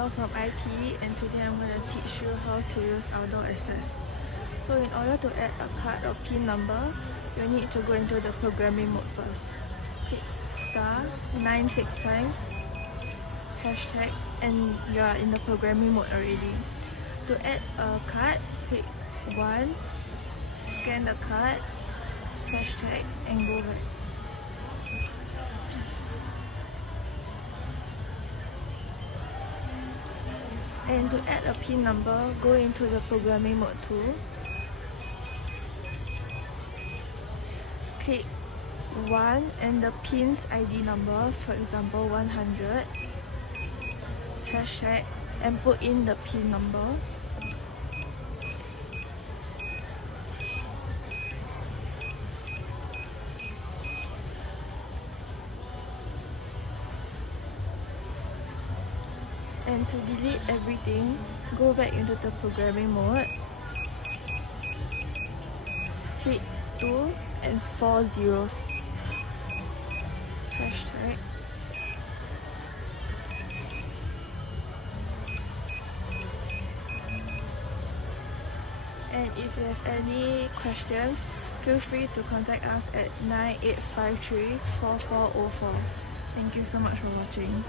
Elle from IP, and today I'm going to teach you how to use outdoor access. So in order to add a card or PIN number, you need to go into the programming mode first. Click *9 6 times, hashtag, and you are in the programming mode already. To add a card, click 1, scan the card, hashtag, and go back. And to add a PIN number, go into the programming mode too. Click 1 and the pin's ID number, for example 100, hashtag, and put in the PIN number. And to delete everything, go back into the programming mode. Click 2 and 4 zeros. Hashtag. And if you have any questions, feel free to contact us at 9853 4404. Thank you so much for watching.